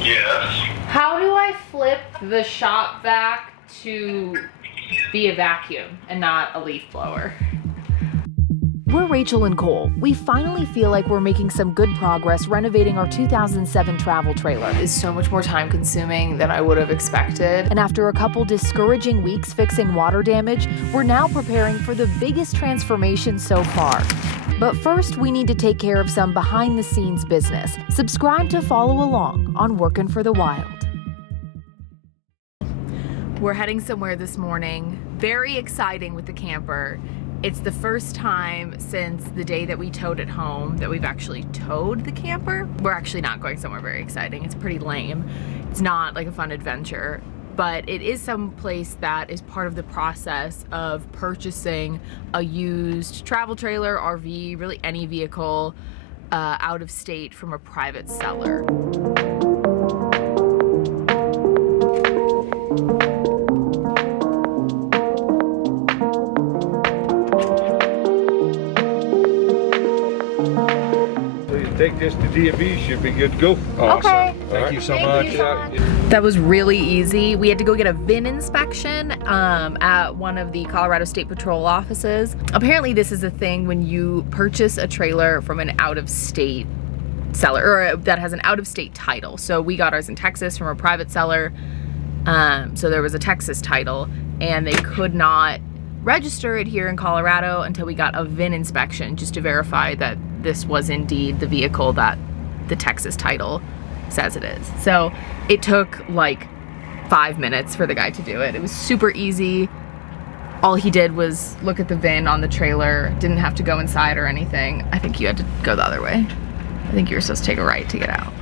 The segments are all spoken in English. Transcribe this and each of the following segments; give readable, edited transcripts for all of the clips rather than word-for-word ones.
Yes. How do I flip the shop vac to be a vacuum and not a leaf blower? We're Rachel and Cole. We finally feel like we're making some good progress renovating our 2007 travel trailer. It's so much more time consuming than I would have expected. And after a couple discouraging weeks fixing water damage, we're now preparing for the biggest transformation so far. But first, we need to take care of some behind-the-scenes business. Subscribe to follow along on Workin' for the Wild. We're heading somewhere this morning. Very exciting with the camper. It's the first time since the day that we towed it home that we've actually towed the camper. We're actually not going somewhere very exciting. It's pretty lame. It's not like a fun adventure, but it is some place that is part of the process of purchasing a used travel trailer, RV, really any vehicle out of state from a private seller. Take this to DMV, should be good to go. Awesome. Okay. Thank you so Thank much. you so much. That was really easy. We had to go get a VIN inspection at one of the Colorado State Patrol offices. Apparently this is a thing when you purchase a trailer from an out-of-state seller, or that has an out-of-state title. So we got ours in Texas from a private seller. So there was a Texas title, and they could not register it here in Colorado until we got a VIN inspection just to verify that this was indeed the vehicle that the Texas title says it is. So it took like 5 minutes for the guy to do it. It was super easy. All he did was look at the VIN on the trailer, didn't have to go inside or anything. I think you had to go the other way. I think you were supposed to take a right to get out.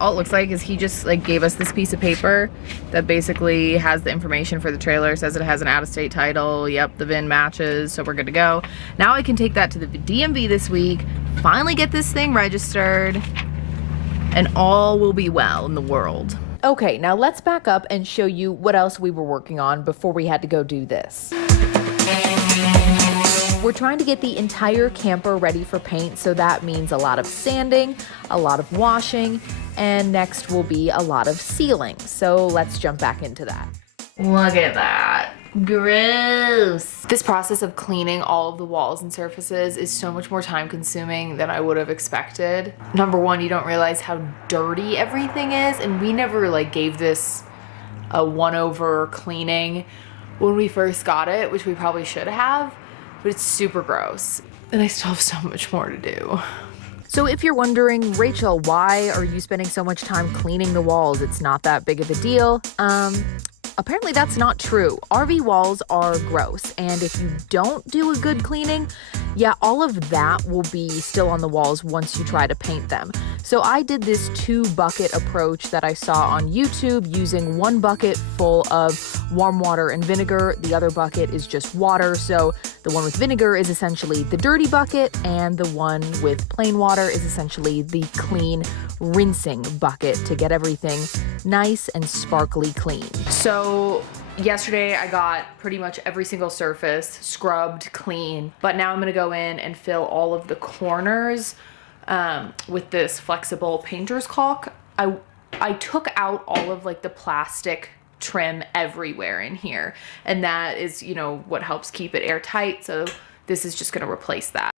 All it looks like is he just like gave us this piece of paper that basically has the information for the trailer, says it has an out-of-state title. Yep, the VIN matches, so we're good to go. Now I can take that to the DMV this week, finally get this thing registered, and all will be well in the world. Okay, now let's back up and show you what else we were working on before we had to go do this. We're trying to get the entire camper ready for paint, so that means a lot of sanding, a lot of washing, and next will be a lot of sealing. So let's jump back into that. Look at that. Gross. This process of cleaning all of the walls and surfaces is so much more time consuming than I would have expected. Number one, you don't realize how dirty everything is, and we never like gave this a one-over cleaning when we first got it, which we probably should have, but it's super gross. And I still have so much more to do. So if you're wondering, Rachel, why are you spending so much time cleaning the walls? It's not that big of a deal. Apparently that's not true. RV walls are gross, and if you don't do a good cleaning, yeah, all of that will be still on the walls once you try to paint them. So I did this 2-bucket approach that I saw on YouTube, using 1 bucket full of warm water and vinegar. The other bucket is just water. So the one with vinegar is essentially the dirty bucket, and the one with plain water is essentially the clean rinsing bucket to get everything nice and sparkly clean. So yesterday I got pretty much every single surface scrubbed clean, but now I'm gonna go in and fill all of the corners with this flexible painter's caulk. I took out all of like the plastic trim everywhere in here, and that is, you know, what helps keep it airtight. So this is just gonna replace that.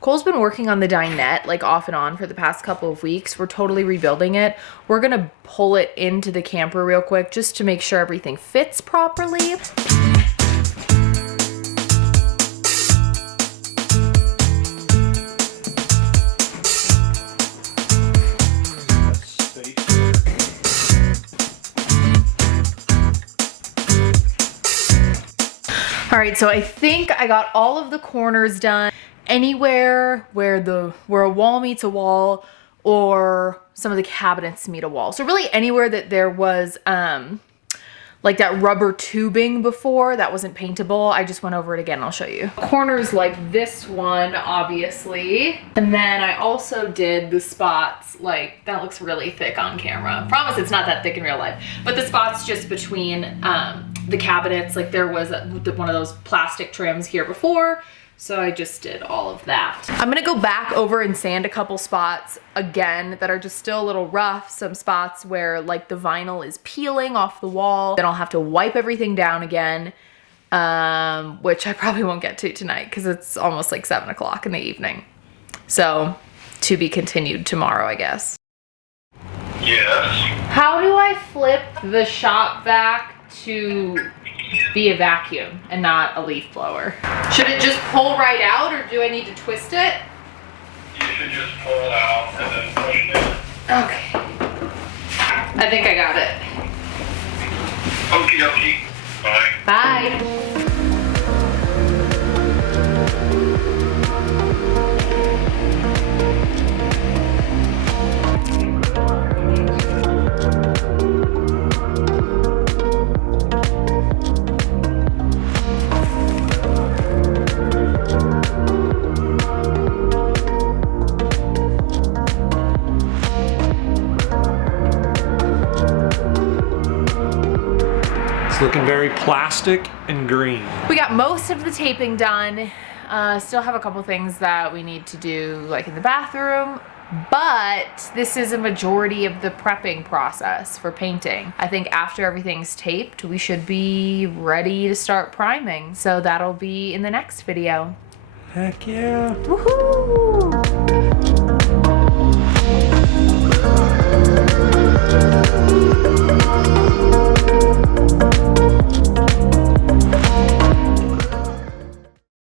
Cole's been working on the Dinette like off and on for the past couple of weeks. We're totally rebuilding it. We're gonna pull it into the camper real quick just to make sure everything fits properly. All right, so I think I got all of the corners done. Anywhere where a wall meets a wall, or some of the cabinets meet a wall. So really anywhere that there was like that rubber tubing before that wasn't paintable. I just went over it again. I'll show you. Corners like this one, obviously. And then I also did the spots, like that looks really thick on camera. Promise it's not that thick in real life. But the spots just between the cabinets, like there was one of those plastic trims here before. So I just did all of that. I'm gonna go back over and sand a couple spots again that are just still a little rough. Some spots where like the vinyl is peeling off the wall. Then I'll have to wipe everything down again, which I probably won't get to tonight because it's almost like 7 o'clock in the evening. So to be continued tomorrow, I guess. Yes. How do I flip the shop vac to be a vacuum and not a leaf blower? Should it just pull right out or do I need to twist it? You should just pull it out and then push it in. Okay. I think I got it. Okie dokie. Bye. Bye. Looking very plastic and green. We got most of the taping done. Still have a couple things that we need to do like in the bathroom, but this is a majority of the prepping process for painting. I think after everything's taped, we should be ready to start priming. So that'll be in the next video. Heck yeah. Woohoo!